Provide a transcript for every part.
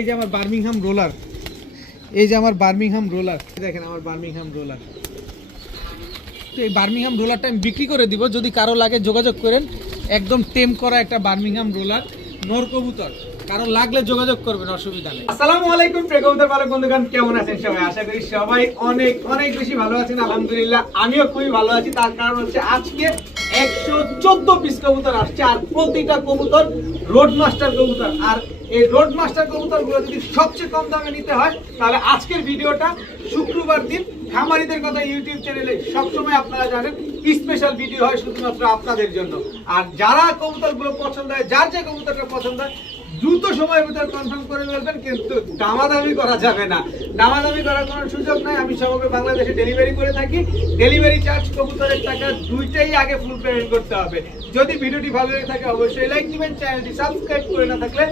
এই যে আমার বার্মিংহাম রোলার, এই যে আমার বার্মিংহাম রোলার, দেখেন আমার বার্মিংহাম রোলার। তো এই বার্মিংহাম রোলারটা আমি বিক্রি করে দিব, যদি কারো লাগে যোগাযোগ করেন। একদম টেম করা একটা বার্মিংহাম রোলার, নর কবুতর, কারো লাগলে যোগাযোগ করবেন, অসুবিধা নেই। আসসালামু আলাইকুম প্রিয় কবুতর পালক বন্ধুগণ, কেমন আছেন সবাই? আশা করি সবাই অনেক অনেক বেশি ভালো আছেন। আলহামদুলিল্লাহ আমিও খুবই ভালো আছি। তার কারণ হচ্ছে আজকে 114 পিস কবুতর আসছে, আর প্রতিটা কবুতর রোড মাস্টার কবুতর। আর এই রোড মাস্টার কবুতরগুলো যদি সবচেয়ে কম দামে নিতে হয়, তাহলে আজকের ভিডিওটা শুক্রবার দিন খামারিদের কথা ইউটিউব চ্যানেলে সবসময় আপনারা জানেন স্পেশাল ভিডিও হয় শুধুমাত্র আপনাদের জন্য। আর যারা কবুতরগুলো পছন্দ হয়, যার যে কবুতরটা পছন্দ হয়, দ্রুত সময়ের ভিতরে কনফার্ম করে ফেলবেন। কিন্তু দামাদামি করা যাবে না, দামাদামি করার কোনো সুযোগ নাই। আমি সমগ্র বাংলাদেশে ডেলিভারি করে থাকি। ডেলিভারি চার্জ, কবুতরের টাকা দুইটাই আগে ফুল পেমেন্ট করতে হবে। যদি ভিডিওটি ভালো লেগে থাকে অবশ্যই লাইক দিবেন, চ্যানেলটি সাবস্ক্রাইব করে না থাকলে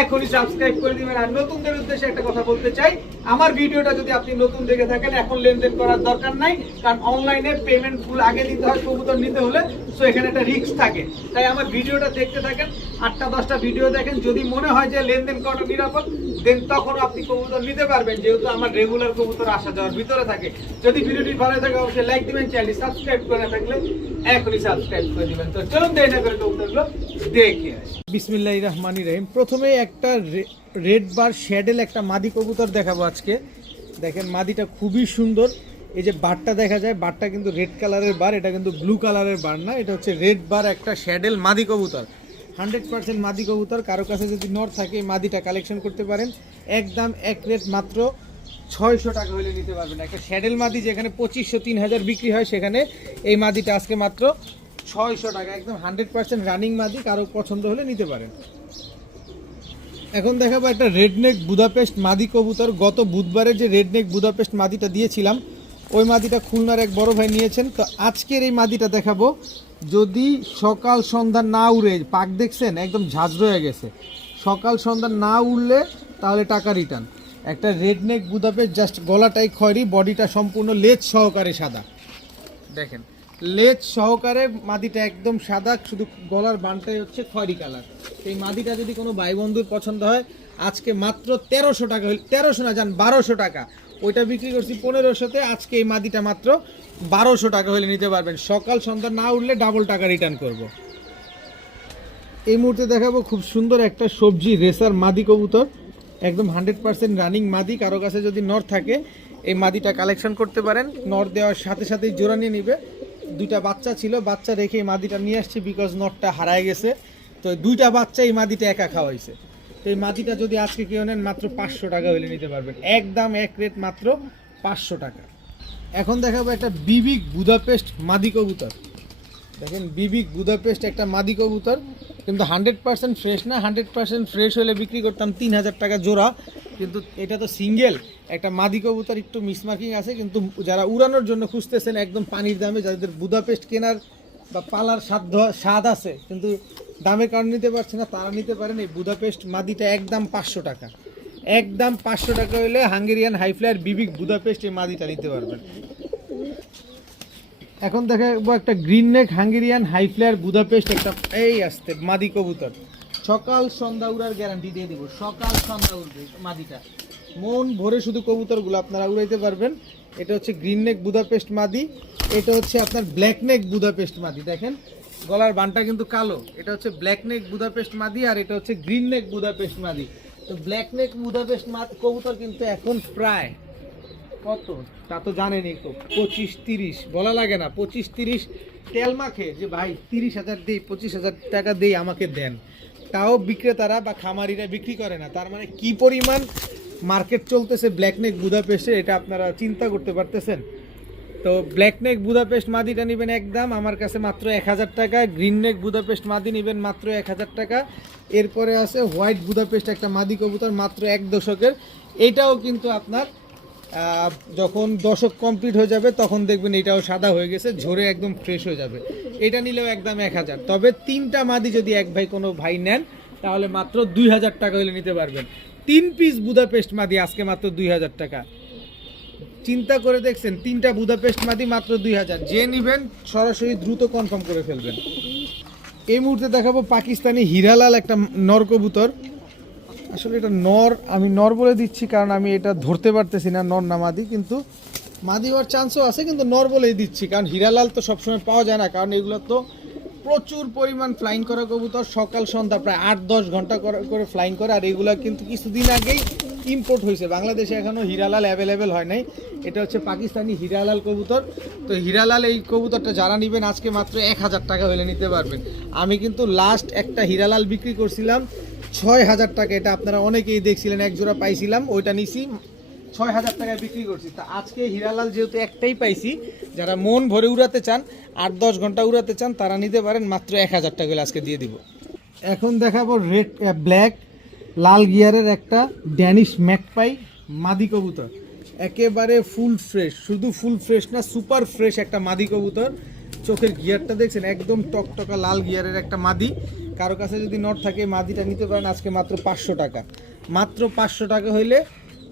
এখনই সাবস্ক্রাইব করে দিবেন। আর নতুনদের উদ্দেশ্যে একটা কথা বলতে চাই, আমার ভিডিওটা যদি আপনি নতুন দেখে থাকেন, এখন লেনদেন করার দরকার নাই, কারণ অনলাইনে পেমেন্ট ফুল আগে দিতে হয় কবুতর নিতে হলে। সো এখানে একটা রিস্ক থাকে, তাই আমার ভিডিওটা দেখতে থাকেন, 8টা-10টা ভিডিও দেখেন। যদি মনে হয় যে লেনদেন করাটা নিরাপদ, দেন তখন আপনি কবুতর নিতে পারবেন, যেহেতু আমার রেগুলার কবুতর আসা যাওয়ার ভিতরে থাকে। যদি ভিডিওটি ভালো থাকে অবশ্যই লাইক দিবেন, চ্যানেলটি সাবস্ক্রাইব করে না থাকলে এখনই সাবস্ক্রাইব করে দিবেন। তো চলুন দেরি না করে কবুতরগুলো দেখে আসি। বিসমিল্লাহির রহমানির রহিম। প্রথমে একটা রেড বার শ্যাডেল একটা মাদি কবুতর দেখাবো আজকে। দেখেন মাদিটা খুবই সুন্দর। এই যে বারটা দেখা যায়, বারটা কিন্তু রেড কালারের বার, এটা কিন্তু ব্লু কালারের বার না, এটা হচ্ছে রেড বার একটা শ্যাডেল মাদি কবুতর। 100% মাদি কবুতর। কারো কাছে যদি নর থাকে এই মাদিটা কালেকশন করতে পারেন। একদম এক রেট মাত্র 600 টাকা হলে নিতে পারবেন। একটা শ্যাডেল মাদি যেখানে 2500-3000 বিক্রি হয়, সেখানে এই মাদিটা আজকে মাত্র 600 টাকা। একদম 100% রানিং মাদি, কারো পছন্দ হলে নিতে পারেন। এখন দেখাবো একটা রেডনেক বুদাপেস্ট মাদি কবুতর। গত বুধবারে যে রেডনেক বুদাপেস্ট মাদিটা দিয়েছিলাম, ওই মাদিটা খুলনার এক বড় ভাই নিয়েছেন। তো আজকের এই মাদিটা দেখাবো। যদি সকাল সন্ধ্যা না উড়ে, পাক দেখছেন একদম ঝাঁঝর হয়ে গেছে, সকাল সন্ধ্যা না উড়লে তাহলে টাকা রিটার্ন। একটা রেডনেক বুদাপেস্ট, জাস্ট গলাটাই খয়েরি, বডিটা সম্পূর্ণ লেজ সহকারে সাদা। দেখেন লেজ সহকারে মাদিটা একদম সাদা, শুধু গলার বানটাই হচ্ছে খয়েরি কালার। এই মাদিটা যদি কোনো ভাই বন্ধুর পছন্দ হয়, আজকে মাত্র 1300 টাকা, 1300 না, যান 1200 টাকা। ওইটা বিক্রি করছি 1500-তে, আজকে এই মাদিটা মাত্র 1200 টাকা হলে নিতে পারবেন। সকাল সন্ধ্যা না উঠলে ডাবল টাকা রিটার্ন করব। এই মুহূর্তে দেখাবো খুব সুন্দর একটা সবজি রেসার মাদি কবুতর, একদম 100% রানিং মাদি। কারো কাছে যদি নর থাকে এই মাদিটা কালেকশন করতে পারেন। নর দেওয়ার সাথে সাথেই জোড়া নিয়ে নিবে। দুইটা বাচ্চা ছিল, বাচ্চা রেখে এই মাদিটা নিয়ে আসছি, বিকজ নরটা হারায় গেছে। তো দুইটা বাচ্চা এই মাদিটা একা খাওয়াইছে। তো এই মাদিটা যদি আজকে কেউ নেন মাত্র 500 টাকা হলে নিতে পারবেন। একদম এক রেট মাত্র 500 টাকা। এখন দেখাবো একটা বিবিক বুদাপেস্ট মাদি কবুতর। দেখেন বিবিক বুদাপেস্ট একটা মাদি কবুতর, কিন্তু 100% ফ্রেশ না। 100% ফ্রেশ হলে বিক্রি করতাম 3000 টাকা জোড়া, কিন্তু এটা তো সিঙ্গেল একটা মাদি কবুতর, একটু মিসমার্কিং আছে। কিন্তু যারা উড়ানোর জন্য খুঁজতেছেন একদম পানির দামে, যাদের বুদাপেস্ট কেনার বা পালার স্বাদ আছে কিন্তু দামের কারণে নিতে পারছে না, তারা নিতে পারেন এই বুদাপেস্ট মাদিটা। একদম 500 টাকা, একদম 500 টাকা হলে হাঙ্গেরিয়ান হাইফ্লায়ার বিবিক বুদাপেস্ট এই মাদিটা নিতে পারবেন। এখন দেখাবো একটা গ্রিন নেক হাঙ্গেরিয়ান হাইফ্লায়ার বুদাপেস্ট একটা, এই আসতে মাদি কবুতর। সকাল সন্ধ্যা উড়ার গ্যারান্টি দিয়ে দিব, সকাল সন্ধ্যা উড়বে মাদিটা। মন ভরে শুধু কবুতরগুলো আপনারা উড়াইতে পারবেন। এটা হচ্ছে গ্রিন নেক বুদাপেস্ট মাদি, এটা হচ্ছে আপনার ব্ল্যাক নেক বুদাপেস্ট মাদি। দেখেন গলার বানটা কিন্তু কালো। এটা হচ্ছে ব্ল্যাক নেক বুদাপেস্ট মাদি, আর এটা হচ্ছে গ্রিন নেক বুদাপেস্ট মাদি। তো ব্ল্যাক নেক বুদাপেস্ট কবুতর কিন্তু এখন প্রায় কত তা তো জানেনই, তো 25-30 বলা লাগে না, 25-30 তেল মাখে যে ভাই 30,000 দিই, 25,000 টাকা দিই আমাকে দেন, তাও বিক্রেতারা বা খামারিরা বিক্রি করে না। তার মানে কি পরিমাণ মার্কেট চলতেছে ব্ল্যাক নেক বুদাপেস্টের, এটা আপনারা চিন্তা করতে পারতেছেন। তো ব্ল্যাক নেক বুদাপেস্ট মাদিটা নেবেন একদম আমার কাছে মাত্র 1000 টাকা। গ্রিন নেক বুদাপেস্ট মাদি নেবেন মাত্র 1000 টাকা। এরপরে আছে হোয়াইট বুদাপেস্ট একটা মাদি কবুতর, মাত্র 1 দশকের। এটাও কিন্তু আপনার যখন দশক কমপ্লিট হয়ে যাবে তখন দেখবেন এটাও সাদা হয়ে গেছে, ঝরে একদম ফ্রেশ হয়ে যাবে। এটা নিলেও একদম 1000। তবে 3টা মাদি যদি এক ভাই কোনো ভাই নেন, তাহলে মাত্র 2000 টাকা হলে নিতে পারবেন। 3 পিস বুদাপেস্ট মাদি আজকে মাত্র 2000 টাকা। চিন্তা করে দেখছেন, 3টা বুদাপেস্ট মাদি মাত্র 2000। যে নেবেন সরাসরি দ্রুত কনফার্ম করে ফেলবেন। এই মুহূর্তে দেখাবো পাকিস্তানি হিরালাল একটা নর কবুতর। আসলে এটা নর, আমি নর বলে দিচ্ছি কারণ আমি এটা ধরতে পারতেছি না নর না মাদি, কিন্তু মাদি হওয়ার চান্সও আছে, কিন্তু নর বলেই দিচ্ছি কারণ হীরালাল তো সবসময় পাওয়া যায় না, কারণ এগুলো তো প্রচুর পরিমাণ ফ্লাইং করা কবুতর, সকাল সন্ধ্যা প্রায় 8-10 ঘন্টা করে ফ্লাইং করে। আর এগুলা কিন্তু কিছুদিন আগেই ইম্পোর্ট হয়েছে, বাংলাদেশে এখনও হীরালাল অ্যাভেলেবেল হয় নাই। এটা হচ্ছে পাকিস্তানি হীরালাল কবুতর। তো হীরালাল এই কবুতরটা যারা নেবেন আজকে মাত্র 1000 টাকা হলে নিতে পারবেন। আমি কিন্তু লাস্ট একটা হীরালাল বিক্রি করছিলাম 6000 টাকা, এটা আপনারা অনেকেই দেখছিলেন, এক জোড়া পাইছিলাম, ওইটা নিছি 6000 টাকায় বিক্রি করছি। তা আজকে হীরালাল যেহেতু একটাই পাইছি, যারা মন ভরে উড়াতে চান, 8-10 ঘন্টা উড়াতে চান, তারা নিতে পারেন মাত্র 1000 টাকা হলে আজকে দিয়ে দিব। এখন দেখাবো রেড ব্ল্যাক লাল গিয়ারের একটা ড্যানিশ ম্যাকপাই মাদি কবুতর, একেবারে ফুল ফ্রেশ, শুধু ফুল ফ্রেশ না সুপার ফ্রেশ একটা মাদি কবুতর। চোখের গিয়ারটা দেখছেন, একদম টকটকা লাল গিয়ারের একটা মাদি। কারো কাছে যদি নট থাকে মাদিটা নিতে পারেন আজকে মাত্র 500 টাকা। মাত্র 500 টাকা হইলে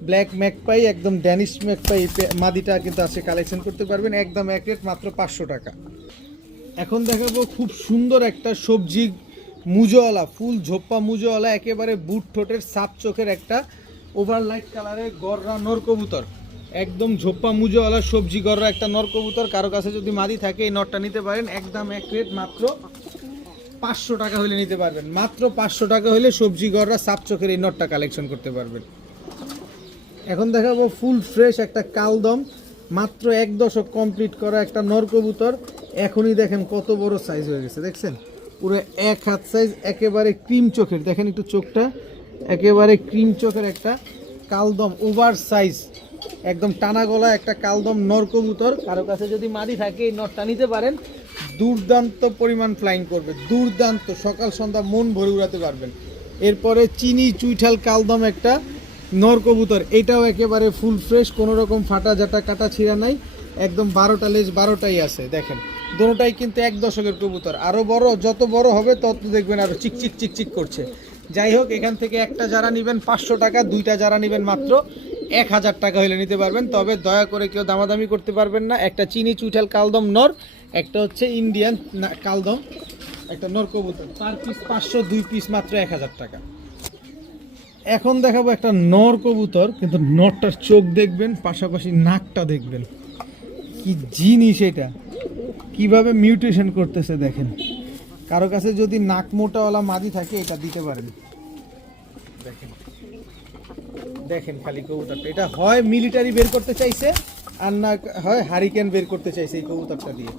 ব্ল্যাক ম্যাকপাই, একদম ড্যানিশ ম্যাকপাই মাদিটা কিন্তু আজকে কালেকশন করতে পারবেন, একদম এক রেট মাত্র 500 টাকা। এখন দেখাবো খুব সুন্দর একটা সবজি মুজোওয়ালা, ফুল ঝোপ্পা মুজোওয়ালা, একেবারে বুট ঠোঁটের সাপ চোখের একটা ওভারলাইট কালারের গররা নর কবুতর, একদম ঝোপ্পা মুজোওয়ালা সবজি গররা একটা নর কবুতর। কারো কাছে যদি মাদি থাকে এই নরটা নিতে পারেন, একদম এক রেট মাত্র 500 টাকা হলে নিতে পারবেন। মাত্র 500 টাকা হলে সবজি গররা সাপ চোখের এই নরটা কালেকশন করতে পারবেন। এখন দেখাবো ফুল ফ্রেশ একটা কালদম, মাত্র 1 দশক কমপ্লিট করা একটা নর কবুতর। এখনই দেখেন কত বড় সাইজ হয়ে গেছে, দেখছেন পুরো 1 হাত সাইজ, একেবারে ক্রিম চোখের, দেখেন একটু চোখটা, একেবারে ক্রিম চোখের একটা কালদম ওভার সাইজ, একদম টানা গলা একটা কালদম নর কবুতর। কারো কাছে যদি মাদি থাকে এই নরটা নিতে পারেন, দুর্দান্ত পরিমাণ ফ্লাইং করবে, দুর্দান্ত, সকাল সন্ধ্যা মন ভরে উড়াতে পারবেন। এরপরে চিনি চুইঠাল কালদম একটা নর কবুতর, এটাও একেবারে ফুল ফ্রেশ, কোনো রকম ফাটা জাটা কাটা ছিঁড়া নাই, একদম 12টা লেজ 12টাই আছে। দেখেন দুটোটাই কিন্তু 1 দশকের কবুতর, আরও বড়, যত বড় হবে তত দেখবেন আরও চিকচিক চিকচিক করছে। যাই হোক, এখান থেকে একটা যারা নেবেন 500 টাকা, দুইটা যারা নেবেন মাত্র 1000 টাকা হলে নিতে পারবেন। তবে দয়া করে কেউ দামাদামি করতে পারবেন না। একটা চিনি চুইঠাল কালদম নর, একটা হচ্ছে ইন্ডিয়ান কালদম একটা নর কবুতর, পার পিস 500, 2 পিস মাত্র 1000 টাকা। এখন দেখাবো একটা নর কবুতর, কিন্তু নরটার চোখ দেখবেন, পাশাপাশি নাকটা দেখবেন, কি জিনিস এটা, কিভাবে মিউটেশন করতেছে দেখেন। কারো কাছে যদি নাক মোটাওয়ালা মাদি থাকে এটা দিতে পারেন। দেখেন দেখেন খালি কবুতরটা, এটা হয় মিলিটারি বের করতে চাইছে, আর না হয় হারিকেন বের করতে চাইছে এই কবুতরটা দিয়ে।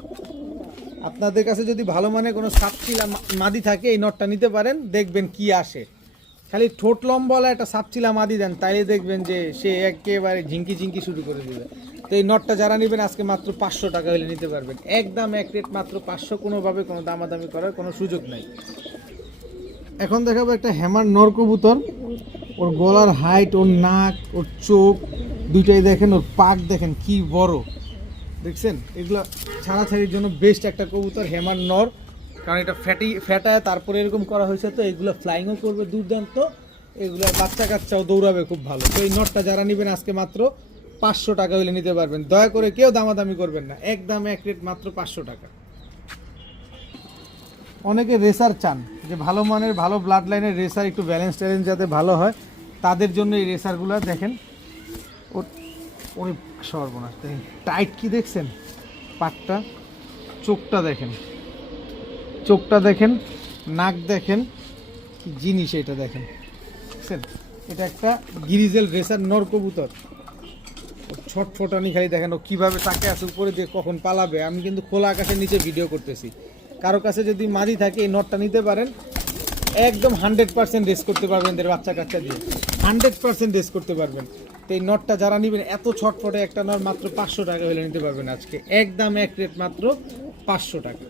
আপনাদের কাছে যদি ভালো মানের কোনো সাপচিলা মাদি থাকে এই নটটা নিতে পারেন, দেখবেন কি আসে। খালি ঠোঁট লম্বওয়ালা একটা সাপচিলা মাদি দেন, তাইলে দেখবেন যে সে একেবারে ঝিঙ্কি ঝিঙ্কি শুরু করে দেবে। তো এই নটটা যারা নেবেন আজকে মাত্র 500 টাকা হলে নিতে পারবেন, একদম এক রেট মাত্র 500, কোনোভাবে কোনো দামাদামি করার কোনো সুযোগ নাই। এখন দেখাবো একটা হ্যামার নর কবুতর, ওর গলার হাইট, ওর নাক, ওর চোখ দুইটাই দেখেন, ওর পাক দেখেন কি বড়, দেখছেন। এগুলো ছাড়াছাড়ির জন্য বেস্ট একটা কবুতর হ্যামার নর, কারণ এটা ফ্যাটায় তারপরে এরকম করা হয়েছে, তো এগুলো ফ্লাইংও করবে দুর্দান্ত, এগুলো বাচ্চা কাচ্চাও দৌড়াবে খুব ভালো। তো এই নটটা যারা নেবেন আজকে মাত্র 500 টাকা হলে নিতে পারবেন। দয়া করে কেউ দামাদামি করবেন না, একদম এক রেট মাত্র 500 টাকা। অনেকে রেসার চান, যে ভালো মানের ভালো ব্লাড লাইনের রেসার, একটু ব্যালেন্স ট্যালেন্স যাতে ভালো হয়, তাদের জন্য এই রেসারগুলো দেখেন। ওরে সর্বনাশ, দেখেন টাইট কি দেখছেন, পাকটা, চোখটা দেখেন, চোখটা দেখেন, নাক দেখেন, কি জিনিস এটা দেখেন, দেখছেন। এটা একটা গিরিজেল রেসার নর কবুতর, ছটফটানি খালি দেখেন, ও কীভাবে তাকে আছে উপরে দিয়ে কখন পালাবে। আমি কিন্তু খোলা আকাশের নিচে ভিডিও করতেছি। কারো কাছে যদি মাদি থাকে এই নটটা নিতে পারেন, একদম 100% রেস করতে পারবেন এদের বাচ্চা কাচ্চা দিয়ে, 100% রেস করতে পারবেন। তো এই নটটা যারা নেবেন, এত ছটফটে একটা নট মাত্র 500 টাকা হলে নিতে পারবেন আজকে, একদম এক রেট মাত্র 500 টাকা।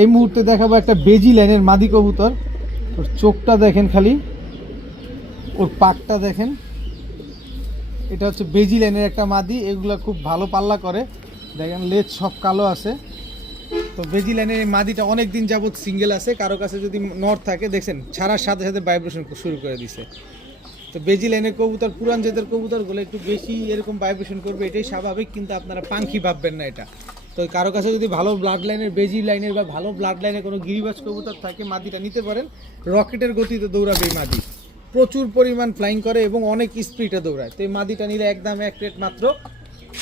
এই মুহূর্তে দেখাবো একটা বেজি লাইনের মাদি কবুতর, ওর চোখটা দেখেন খালি, ওর পাকটা দেখেন, এটা হচ্ছে বেজি লাইনের একটা মাদি, এগুলো খুব ভালো পাল্লা করে, দেখেন লেজ সব কালো আছে। তো বেজি লাইনের এই মাদিটা অনেক দিন যাবত সিঙ্গেল আছে, কারো কাছে যদি নর থাকে দেখছেন ছাড়ার সাথে সাথে ভাইব্রেশন শুরু করে দিছে। তো বেজি লাইনের কবুতর, পুরান জাতের কবুতরগুলো একটু বেশি এরকম ভাইব্রেশন করবে, এটাই স্বাভাবিক, কিন্তু আপনারা পাখি ভাববেন না এটা। তো কারো কাছে যদি ভালো ব্লাড লাইনের বেজি লাইনের বা ভালো ব্লাড লাইনের কোনো গিরিবাজ কবুতর থাকে, মাদিটা নিতে পারেন, রকেটের গতিতে দৌড়াবে এই মাদি। তো প্রচুর পরিমাণ ফ্লাইং করে এবং অনেক স্পিডে দৌড়ায়। তো এই মাদিটা নিলে একদম এক রেট মাত্র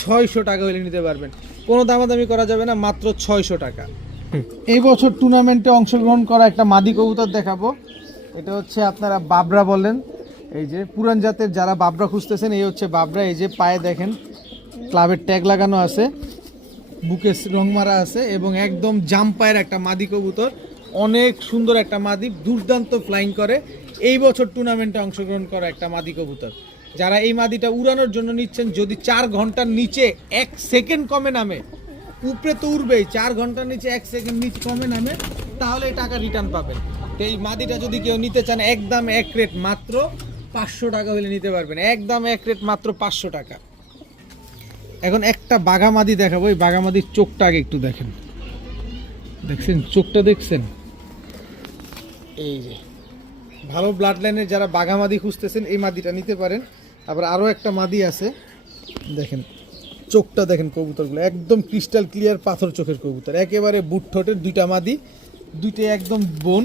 600 টাকা হলে নিতে পারবেন, কোনো দামাদামি করা যাবে না, মাত্র 600 টাকা। এই বছর টুর্নামেন্টে অংশগ্রহণ করা একটা মাদি কবুতর দেখাবো। এটা হচ্ছে আপনারা বাবরা বলেন, এই যে পুরান জাতের যারা বাবরা খুঁজতেছেন, এই হচ্ছে বাবরা। এই যে পায়ে দেখেন ক্লাবের ট্যাগ লাগানো আছে, বুকে রং মারা আছে এবং একদম জাম্পায়ের একটা মাদি কবুতর, অনেক সুন্দর একটা মাদি, দুর্দান্ত ফ্লাইং করে। এই বছর টুর্নামেন্টে অংশগ্রহণ করা একটা মাদি কবুতর। যারা এই মাদিটা উড়ানোর জন্য নিচ্ছেন, যদি 4 ঘন্টার নিচে 1 সেকেন্ড কমে নামে, উপরে তো উড়বেই, 4 ঘন্টার নিচে 1 সেকেন্ড নিচে কমে নামে, তাহলে এই টাকা রিটার্ন পাবেন। তো এই মাদিটা যদি কেউ নিতে চান, একদম এক রেট মাত্র 500 টাকা হলে নিতে পারবেন, একদম এক রেট মাত্র 500 টাকা। এখন একটা বাঘামাদি দেখাবো। এই বাঘামাদির চোখটা আগে একটু দেখেন, দেখছেন চোখটা, দেখছেন? এই যে ভালো ব্লাড লাইনের যারা বাঘামাদি খুঁজতেছেন, এই মাদিটা নিতে পারেন। আবার আরও একটা মাদি আছে, দেখেন চোখটা দেখেন, কবুতরগুলো একদম ক্রিস্টাল ক্লিয়ার পাথর চোখের কবুতর, একেবারে বুট ঠোঁটের দুইটা মাদি, দুইটাই একদম বোন,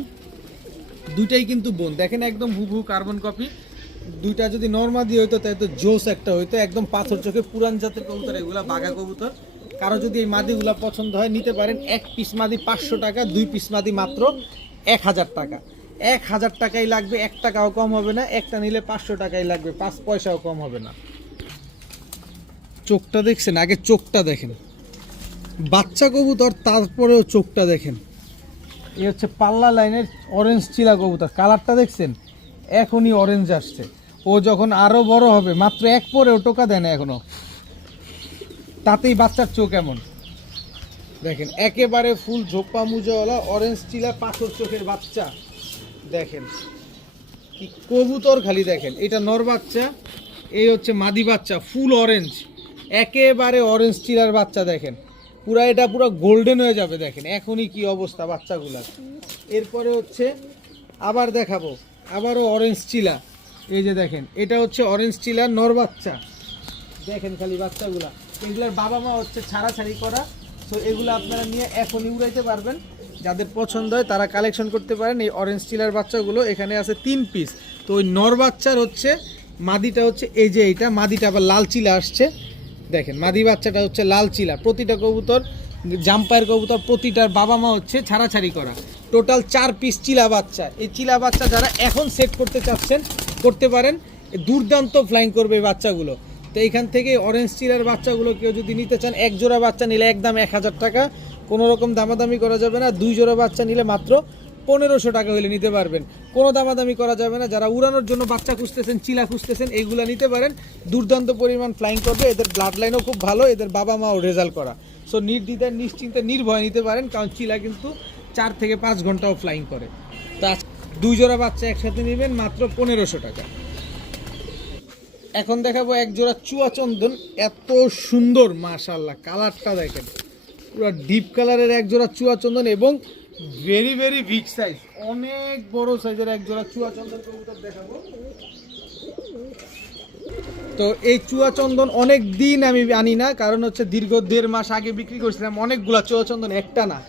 দুইটাই কিন্তু বোন, দেখেন একদম হুবহু কার্বন কপি। দুইটা যদি নর্মাদি হইতো তাই তো জোস একটা হইতো, একদম পাথর চোখে পুরান জাতের কবুতর এগুলা, বাঘা কবুতর। কারো যদি এই মাদিগুলা পছন্দ হয়, নিতে পারেন। 1 পিস মাদি 500 টাকা, 2 পিস মাদি মাত্র 1000 টাকা। 1000 টাকাই লাগবে, 1 টাকাও কম হবে না। একটা নিলে 500 টাকাই লাগবে, 5 পয়সাও কম হবে না। চোখটা দেখছেন, আগে চোখটা দেখেন, বাচ্চা কবুতর, তারপরেও চোখটা দেখেন। এই হচ্ছে পাল্লা লাইনের অরেঞ্জ চিলা কবুতর, কালারটা দেখছেন, এখনই অরেঞ্জ আসছে। ও যখন আরো বড় হবে, মাত্র 1 পরেও টোকা দেয় না এখনো, তাতেই বাচ্চার চোখ এমন দেখেন, একেবারে ফুল ঝোপা মুজোওয়ালা অরেঞ্জ চিলা পাথর চোখের বাচ্চা। দেখেন কি কবুতর, খালি দেখেন, এটা নর বাচ্চা, এই হচ্ছে মাদি বাচ্চা, ফুল অরেঞ্জ, একেবারে অরেঞ্জ চিলার বাচ্চা। দেখেন পুরা, এটা পুরো গোল্ডেন হয়ে যাবে, দেখেন এখনই কি অবস্থা বাচ্চাগুলার। এরপরে হচ্ছে আবার দেখাবো, আবারও অরেঞ্জ চিলা। এই যে দেখেন, এটা হচ্ছে অরেঞ্জ চিলা নর বাচ্চা, দেখেন খালি বাচ্চাগুলা। এগুলার বাবা মা হচ্ছে ছাড়াছাড়ি করা। তো এগুলো আপনারা নিয়ে এখনই উড়াইতে পারবেন, যাদের পছন্দ হয় তারা কালেকশন করতে পারেন। এই অরেঞ্জ চিলার বাচ্চাগুলো এখানে আছে 3 পিস। তো ওই নর বাচ্চার হচ্ছে মাদিটা হচ্ছে এই যে এইটা, মাদিটা আবার লাল চিলা আসছে, দেখেন মাদি বাচ্চাটা হচ্ছে লাল চিলা। প্রতিটা কবুতর জাম্পায়ের কবুতর, প্রতিটার বাবা মা হচ্ছে ছাড়াছাড়ি করা। টোটাল 4 পিস চিলা বাচ্চা। এই চিলা বাচ্চা যারা এখন সেট করতে চাচ্ছেন, করতে পারেন, দুর্দান্ত ফ্লাইং করবে এই বাচ্চাগুলো। তো এইখান থেকে অরেঞ্জ চিলার বাচ্চাগুলো কেউ যদি নিতে চান, 1 জোড়া বাচ্চা নিলে একদম 1000 টাকা, কোনো রকম দামাদামি করা যাবে না। 2 জোড়া বাচ্চা নিলে মাত্র 1500 টাকা হলে নিতে পারবেন, কোনো দামাদামি করা যাবে না। যারা উড়ানোর জন্য বাচ্চা খুঁজতেছেন, চিলা খুঁজতেছেন, এইগুলা নিতে পারেন, দুর্দান্ত পরিমাণ ফ্লাইং করবে। এদের ব্লাড লাইনও খুব ভালো, এদের বাবা মাও রেজাল্ট করা। সো নির্দ্বিধায় নিশ্চিন্তে নির্ভয় নিতে পারেন, কারণ চিলা কিন্তু 4 থেকে 5 ঘন্টাও ফ্লাইং করে। তা 2 জোড়া বাচ্চা একসাথে নেবেন মাত্র 1500 টাকা। এখন দেখাবো 1 জোড়া চুয়া চন্দন, এত সুন্দর মাশাআল্লাহ, কালারটা দেখেন, পুরো ডিপ কালারের 1 জোড়া চুয়া চন্দন এবং ভেরি ভেরি বিগ সাইজ, অনেক বড় সাইজের 1 জোড়া চুয়া চন্দন কবুতর দেখাবো। তো এই চুয়া চন্দন অনেক দিন আমি আনি না, কারণ হচ্ছে দীর্ঘ 1.5 মাস আগে বিক্রি করছিলাম অনেকগুলা চুয়া চন্দন, একটা না।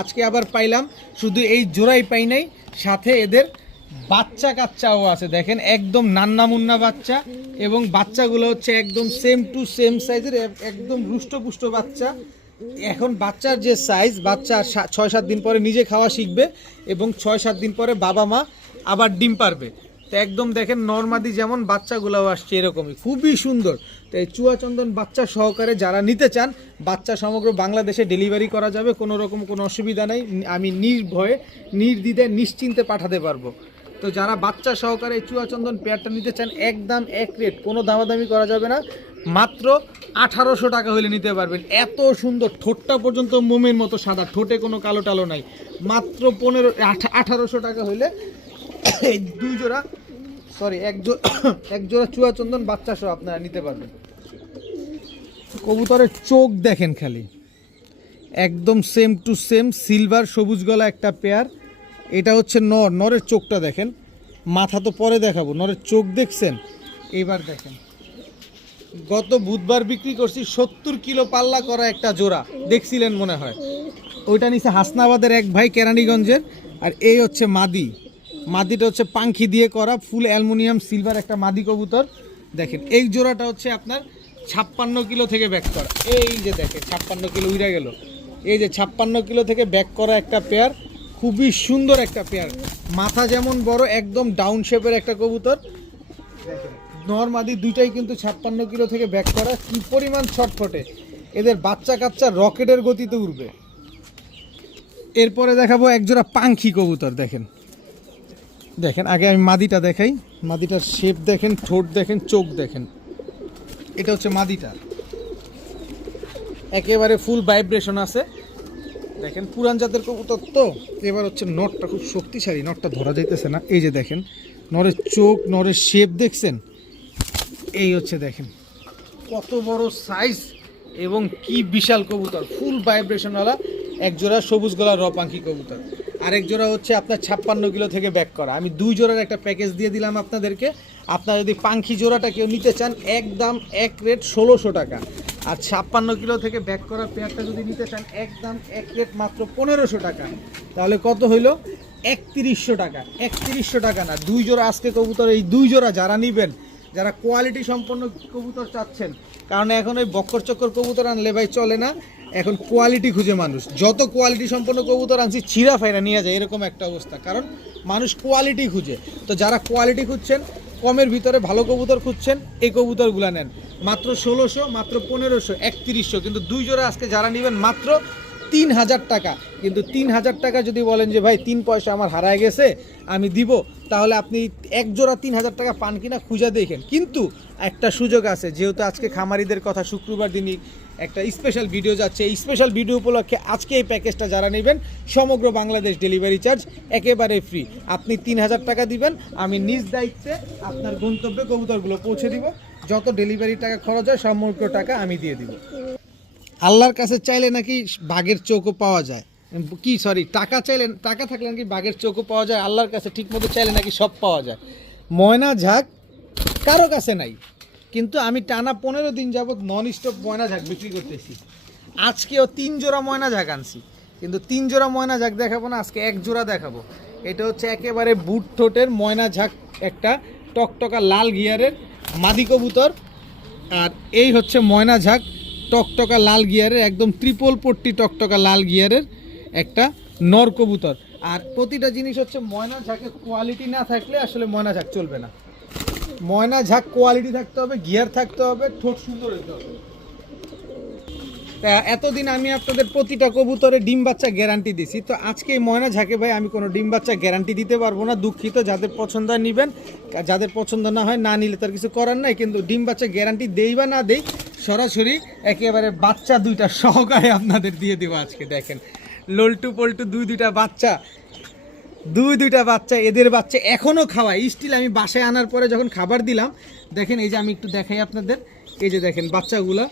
আজকে আবার পাইলাম, শুধু এই জোড়াই পাই নাই, সাথে এদের বাচ্চা কাচ্চাও আছে। দেখেন একদম নান্না মুন্না বাচ্চা, এবং বাচ্চাগুলো হচ্ছে একদম সেম টু সেম সাইজের, একদম রুষ্টপুষ্ট বাচ্চা। এখন বাচ্চার যে সাইজ, বাচ্চা 6-7 দিন পরে নিজে খাওয়া শিখবে এবং 6-7 দিন পরে বাবা মা আবার ডিম পারবে। তো একদম দেখেন নরমাদি যেমন, বাচ্চাগুলোও আসছে এরকমই, খুবই সুন্দর। তো এই চুয়াচন্দন বাচ্চা সহকারে যারা নিতে চান, বাচ্চা সমগ্র বাংলাদেশে ডেলিভারি করা যাবে, কোনো রকম কোনো অসুবিধা নেই, আমি নির্ভয়ে নির্দ্বিধায় নিশ্চিন্তে পাঠাতে পারবো। তো যারা বাচ্চা সহকারে এই চুয়াচন্দন পেয়ারটা নিতে চান, একদম এক রেট, কোনো দামাদামি করা যাবে না, মাত্র 1800 টাকা হলে নিতে পারবেন। এত সুন্দর, ঠোঁটটা পর্যন্ত মোমের মতো সাদা, ঠোঁটে কোনো কালো টালো নাই, মাত্র 1800 টাকা হলে এই 2 জোড়া, সরি এক জোড়া চুয়াচন্দন বাচ্চা সহ আপনারা নিতে পারবেন। কবুতরের চোখ দেখেন খালি, একদম সেম টু সেম সিলভার সবুজ গলা একটা পেয়ার। এটা হচ্ছে নর, নরের চোখটা দেখেন, মাথা তো পরে দেখাবো, নরের চোখ দেখছেন। এবার দেখেন, গত বুধবার বিক্রি করছি 70 কিলো পাল্লা করা একটা জোড়া, দেখছিলেন মনে হয়। ওইটা নিচে হাসনাবাদের এক ভাই কেরানীগঞ্জের, আর এই হচ্ছে মাদি, মাদিটা হচ্ছে পাঙ্খি দিয়ে করা, ফুল অ্যালুমিনিয়াম সিলভার একটা মাদি কবুতর। দেখেন এই জোড়াটা হচ্ছে আপনার 56 কিলো থেকে ব্যাক করা। এই যে দেখেন 56 কিলো উড়ে গেল। এই যে 56 কিলো থেকে ব্যাক করা একটা পেয়ার, খুবই সুন্দর একটা পেয়ার। মাথা যেমন বড়, একদম ডাউন শেপের একটা কবুতর। দেখেন নর মাদি দুইটাই কিন্তু 56 কিলো থেকে ব্যাক করা। কি পরিমাণ ছটফটে, এদের বাচ্চা কাচ্চা রকেটের গতিতে উড়বে। এরপরে দেখাবো একজোড়া পাঙ্খি কবুতর। দেখেন দেখেন আগে আমি মাদিটা দেখাই। মাদিটার শেপ দেখেন, ঠোঁট দেখেন, চোখ দেখেন। এটা হচ্ছে মাদিটা, একেবারে ফুল ভাইব্রেশন আছে। দেখেন পুরান জাতের কবুতর তো, এবার হচ্ছে নটটা খুব শক্তিশালী, নটটা ধরা যাইতেছে না। এই যে দেখেন নরের চোখ, নরের শেপ দেখছেন। এই হচ্ছে দেখেন কত বড় সাইজ এবং কি বিশাল কবুতর, ফুল ভাইব্রেশনওয়ালা একজোড়া সবুজ গলা র পাখি কবুতর। আরেক জোড়া হচ্ছে আপনার 56 কিলো থেকে ব্যাক করা। আমি 2 জোড়ার একটা প্যাকেজ দিয়ে দিলাম আপনাদেরকে। আপনারা যদি পাখি জোড়াটা কেউ নিতে চান, একদম এক রেট 1600 টাকা। আর 56 কিলো থেকে ব্যাক করা পেয়ারটা যদি নিতে চান, একদম এক রেট মাত্র 1500 টাকা। তাহলে কত হইলো? 3100 টাকা। 3100 টাকা না, 2 জোড়া আজকে কবুতর। এই 2 জোড়া যারা নেবেন, যারা কোয়ালিটি সম্পন্ন কবুতর চাচ্ছেন, কারণ এখন ওই বক্কর চক্কর কবুতর আনলে ভাই চলে না, এখন কোয়ালিটি খুঁজে মানুষ। যত কোয়ালিটি সম্পন্ন কবুতর আনছি ছিঁড়া ফাইরা নিয়ে যায়, এরকম একটা অবস্থা। কারণ মানুষ কোয়ালিটি খুঁজে। তো যারা কোয়ালিটি খুঁজছেন, কমের ভিতরে ভালো কবুতর খুঁজছেন, এই কবুতরগুলো নেন। মাত্র 1600, মাত্র 1500, 3100। কিন্তু 2 জোড়া আজকে যারা নেবেন মাত্র 3000 টাকা। কিন্তু 3000 টাকা যদি বলেন যে ভাই 3 পয়সা আমার হারায় গেছে আমি দিব, তাহলে আপনি এক জোড়া 3000 টাকা পান কিনা খুঁজে দেখেন। কিন্তু একটা সুযোগ আছে, যেহেতু আজকে খামারিদের কথা, শুক্রবার দিনই একটা স্পেশাল ভিডিও যাচ্ছে। এই স্পেশাল ভিডিও উপলক্ষে আজকে এই প্যাকেজটা যারা নেবেন, সমগ্র বাংলাদেশ ডেলিভারি চার্জ একেবারে ফ্রি। আপনি 3000 টাকা দিবেন, আমি নিজ দায়িত্বে আপনার গন্তব্যে কবুতরগুলো পৌঁছে দিব। যত ডেলিভারি টাকা খরচ হয় সমগ্র টাকা আমি দিয়ে দিব। আল্লাহর কাছে চাইলে নাকি বাঘের চোখও পাওয়া যায়, কি সরি টাকা চাইলে, টাকা থাকলে নাকি বাঘের চোখও পাওয়া যায়। আল্লাহর কাছে ঠিক মতো চাইলে নাকি সব পাওয়া যায়। ময়না ঝাঁক কারো কাছে নাই, কিন্তু আমি টানা 15 দিন যাবৎ নন স্টপ ময়না ঝাঁক বিক্রি করতেছি। আজকেও 3 জোড়া ময়না ঝাঁক আনছি, কিন্তু 3 জোড়া ময়না ঝাঁক দেখাবো না, আজকে 1 জোড়া দেখাবো। এটা হচ্ছে একেবারে বুট ঠোঁটের ময়না ঝাঁক, একটা টকটকা লাল গিয়ারের মাদি কবুতর। আর এই হচ্ছে ময়না ঝাঁক, টকটকা লাল গিয়ারের, একদম ট্রিপল পট্টি টকটকা লাল গিয়ারের একটা নর কবুতর। আর প্রতিটা জিনিস হচ্ছে ময়না ঝাঁকের কোয়ালিটি না থাকলে আসলে ময়না ঝাঁক চলবে না। ময়না ঝাঁক কোয়ালিটি থাকতে হবে, গিয়ার থাকতে হবে, ঠোঁট সুন্দর হতে হবে। তা এতদিন আমি আপনাদের প্রতিটা কবুতরে ডিম বাচ্চা গ্যারান্টি দিছি, তো আজকে এই ময়না ঝাঁকে ভাই আমি কোনো ডিম বাচ্চা গ্যারান্টি দিতে পারবো না। দুঃখিত, যাদের পছন্দ হয় নেবেন, যাদের পছন্দ না হয় না নিলে তার কিছু করার নাই। কিন্তু ডিম বাচ্চা গ্যারান্টি দেই বা না দেই, সরাসরি একেবারে বাচ্চা 2টা সহকারে আপনাদের দিয়ে দেবো আজকে। দেখেন লল্টু পল্টু দুইটা বাচ্চা, দুইটা বাচ্চা, এদের বাচ্চা এখনও খাওয়ায় স্টিল। আমি বাসায় আনার পরে যখন খাবার দিলাম, দেখেন এই যে আমি একটু দেখাই আপনাদের, এই যে দেখেন বাচ্চাগুলা,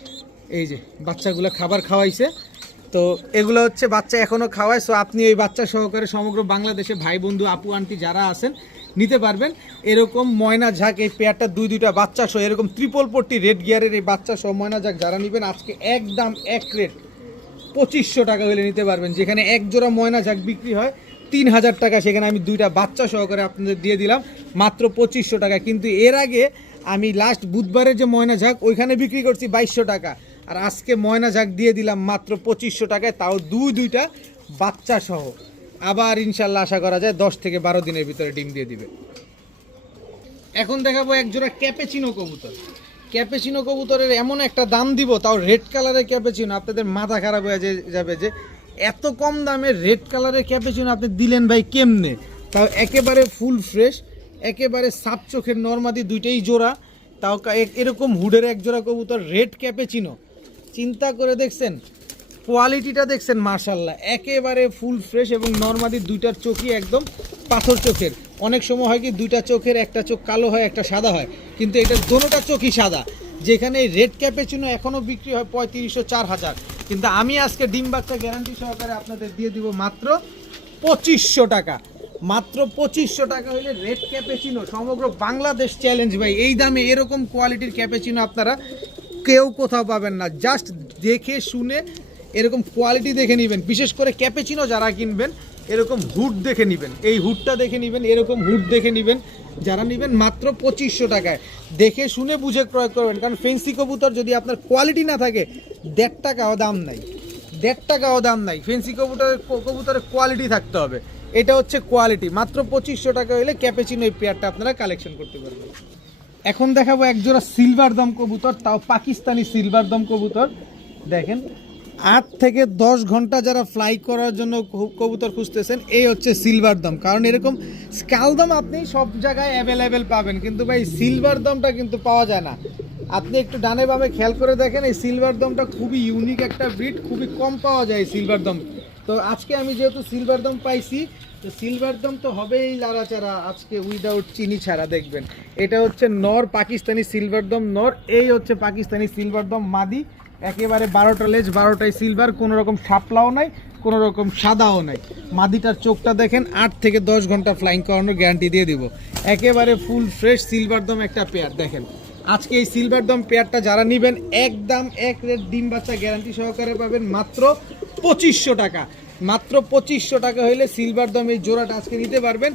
এই যে বাচ্চাগুলো খাবার খাওয়াইছে। তো এগুলো হচ্ছে বাচ্চা এখনও খাওয়ায়। সো আপনি ওই বাচ্চা সহকারে সমগ্র বাংলাদেশে ভাই বন্ধু আপু আন্টি যারা আছেন নিতে পারবেন। এরকম ময়না ঝাঁক এই পেয়ারটা 2টা বাচ্চা সহ, এরকম ট্রিপল পট্টি রেড গিয়ারের এই বাচ্চা সহ ময়না ঝাঁক যারা নেবেন, আজকে একদম এক রেট 2500 টাকা হলে নিতে পারবেন। যেখানে এক জোড়া ময়না ঝাঁক বিক্রি হয় 3000 টাকা, সেখানে আমি 2টা বাচ্চা সহকারে আপনাদের দিয়ে দিলাম মাত্র 2500 টাকা। কিন্তু এর আগে আমি লাস্ট বুধবারে যে ময়না ঝাঁক ওইখানে বিক্রি করছি 2200 টাকা, আর আজকে ময়না ঝাঁক দিয়ে দিলাম মাত্র 2500 টাকায়, তাও দুইটা বাচ্চা সহ। আবার ইনশাল্লাহ আশা করা যায় 10 থেকে 12 দিনের ভিতরে ডিম দিয়ে দিবে। এখন দেখাবো এক জোড়া ক্যাপেচিনো কবুতর। ক্যাপেচিনো কবুতরের এমন একটা দাম দিব, তাও রেড কালারের ক্যাপেচিনো, আপনাদের মাথা খারাপ হয়ে যাবে যে এত কম দামে রেড কালারের ক্যাপেচিনো আপনি দিলেন ভাই কেমনে। তাও একেবারে ফুল ফ্রেশ, একেবারে সাপ চোখের নরমাদি, দুইটাই জোড়া, তাও এরকম হুডের এক জোড়া কবুতর রেড ক্যাপেচিনো। চিন্তা করে দেখছেন, কোয়ালিটিটা দেখছেন, মার্শাল্লাহ একেবারে ফুল ফ্রেশ। এবং নরমাদি 2টার চোখই একদম পাথর চোখের। অনেক সময় হয় কি 2টা চোখের একটা চোখ কালো হয়, একটা সাদা হয়, কিন্তু এটা দোনোটা চোখই সাদা। যেখানে রেড ক্যাপেচিনো এখনও বিক্রি হয় 3500 4000, কিন্তু আমি আজকে ডিম বাচ্চা গ্যারান্টি সহকারে আপনাদের দিয়ে দিব মাত্র 2500 টাকা। মাত্র 2500 টাকা হলে রেড ক্যাপেচিনো, সমগ্র বাংলাদেশ চ্যালেঞ্জ ভাই। এই দামে এরকম কোয়ালিটির ক্যাপেচিনো আপনারা কেউ কোথাও পাবেন না। জাস্ট দেখে শুনে এরকম কোয়ালিটি দেখে নেবেন। বিশেষ করে ক্যাপেচিনো যারা কিনবেন, এরকম হুড দেখে নেবেন, এই হুডটা দেখে নেবেন, এরকম হুড দেখে নেবেন। যারা নেবেন মাত্র 2500 টাকায়, দেখে শুনে বুঝে ক্রয় করবেন, কারণ ফেন্সি কবুতর যদি আপনার কোয়ালিটি না থাকে 1.5 টাকাও দাম নাই, 1.5 টাকাও দাম নাই। ফেন্সি কবুতরের কোয়ালিটি থাকতে হবে, এটা হচ্ছে কোয়ালিটি। মাত্র 2500 টাকা হলে ক্যাপেচিনো এই পেয়ারটা আপনারা কালেকশন করতে পারবেন। এখন দেখাবো এক জোড়া সিলভার দম কবুতর, তাও পাকিস্তানি সিলভার দম কবুতর। দেখেন 8 থেকে 10 ঘন্টা যারা ফ্লাই করার জন্য কবুতর খুঁজতেছেন, এই হচ্ছে সিলভার দম। কারণ এরকম স্কাল দম আপনি সব জায়গায় অ্যাভেলেবেল পাবেন, কিন্তু ভাই সিলভার দমটা কিন্তু পাওয়া যায় না। আপনি একটু ডানে বামে খেয়াল করে দেখেন, এই সিলভার দমটা খুবই ইউনিক একটা ব্রিড, খুবই কম পাওয়া যায় সিলভার দম। তো আজকে আমি যেহেতু সিলভার দম পাইছি, তো সিলভার দম তো হবেই লাড়াচাড়া আজকে উইদাউট চিনি ছাড়া। দেখবেন এটা হচ্ছে নর পাকিস্তানি সিলভার দম নর, এই হচ্ছে পাকিস্তানি সিলভার দম মাদি। একেবারে 12টা লেজ, 12টাই সিলভার, কোনো রকম শাপলাও নাই, কোনো রকম সাদাও নাই। মাদিটার চোখটা দেখেন, 8 থেকে 10 ঘন্টা ফ্লাইং করানোর গ্যারান্টি দিয়ে দিব। একেবারে ফুল ফ্রেশ সিলভার দম একটা পেয়ার। দেখেন আজকে এই সিলভার দম পেয়ারটা যারা নেবেন একদম এক রেট ডিম বাচ্চা গ্যারান্টি সহকারে পাবেন মাত্র 2500 টাকা। মাত্র 2500 টাকা হইলে সিলভার দম এই জোড়াটা আজকে নিতে পারবেন।